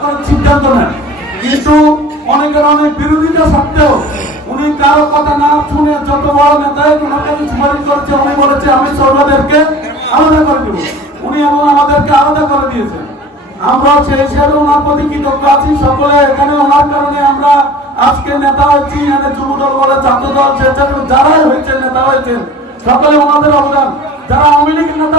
করার সিদ্ধান্ত নেন। কিন্তু অনেকের অনেক বিরোধিতা সত্ত্বেও উনি কারও কথা না শুনে যত বড় নেতাই ওনার কাছে সুপারিশ করেছে, উনি বলেছে, আমি সর্বদেরকে আলাদা করে দেবো। উনি এবং আমাদেরকে আলাদা করে দিয়েছেন। আমরা সেই হিসাবে ওনার প্রতি কৃতজ্ঞ আছি। সকলে এখানে ওনার কারণে আমরা আজকে নেতা হয়েছি, এখানে যুব বলে ছাত্র দল স্বেচ্ছাসেবক যারাই হয়েছে নেতা হয়েছেন, সকলে ওনাদের অবদান। যারা আওয়ামী লীগের নেতা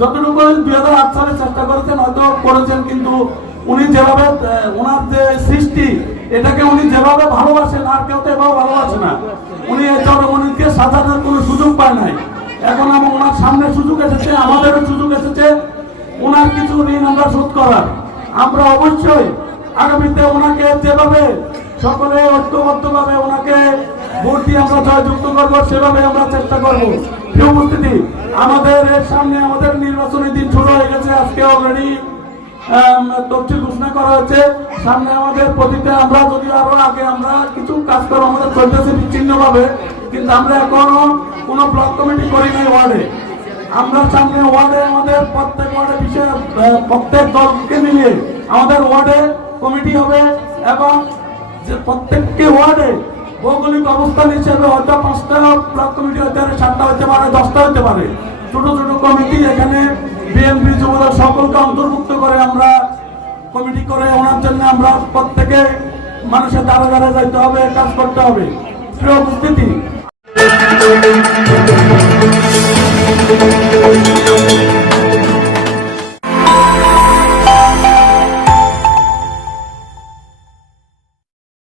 যতটুকু দুই হাজার আট সালে চেষ্টা করেছেন, হয়তো করেছেন, কিন্তু উনি যেভাবে ওনার যে সৃষ্টি, এটাকে উনি যেভাবে ভালোবাসেন, আর কেউ তো এভাবে ভালোবাসে না। উনি এই সাজানোর কোনো সুযোগ পায় নাই। এখন আমার ওনার সামনে সুযোগ এসেছে, আমাদেরও সুযোগ এসেছে, ওনার কিছু ঋণ আমরা শোধ করার। আমরা অবশ্যই আগামীতে ওনাকে যেভাবে সকলে ঐক্যবদ্ধভাবে ওনাকে ভোট দিয়ে আমরা জয়যুক্ত করব, সেভাবে আমরা চেষ্টা করব। প্রিয় উপস্থিতি, আমাদের সামনে আমাদের নির্বাচনী দিন শুরু হয়ে গেছে। আজকে অলরেডি তফসিল ঘোষণা করা হয়েছে। সামনে আমাদের প্রতিটা আমরা যদি আরও আগে আমরা কিছু কাজকর্ম আমাদের চলতেছে বিচ্ছিন্ন কিন্তু আমরা এখনও কোনো ব্লক কমিটি করি নাই ওয়ার্ডে আমরা সামনে ওয়ার্ডে আমাদের প্রত্যেক ওয়ার্ডে বিশেষ প্রত্যেক দলকে মিলিয়ে আমাদের ওয়ার্ডে কমিটি হবে এবং যে প্রত্যেকটি ওয়ার্ডে ভৌগোলিক অবস্থান হিসেবে হয়তো পাঁচটা ব্লক কমিটি হতে হতে পারে, দশটা হতে পারে। ছোট ছোট কমিটি এখানে বিএনপি যুবরা সকলকে অন্তর্ভুক্ত করে আমরা কমিটি করে ওনার জন্য আমরা প্রত্যেকে মানুষের দ্বারা দ্বারা যাইতে হবে কাজ করতে হবে। প্রিয় উপস্থিতি।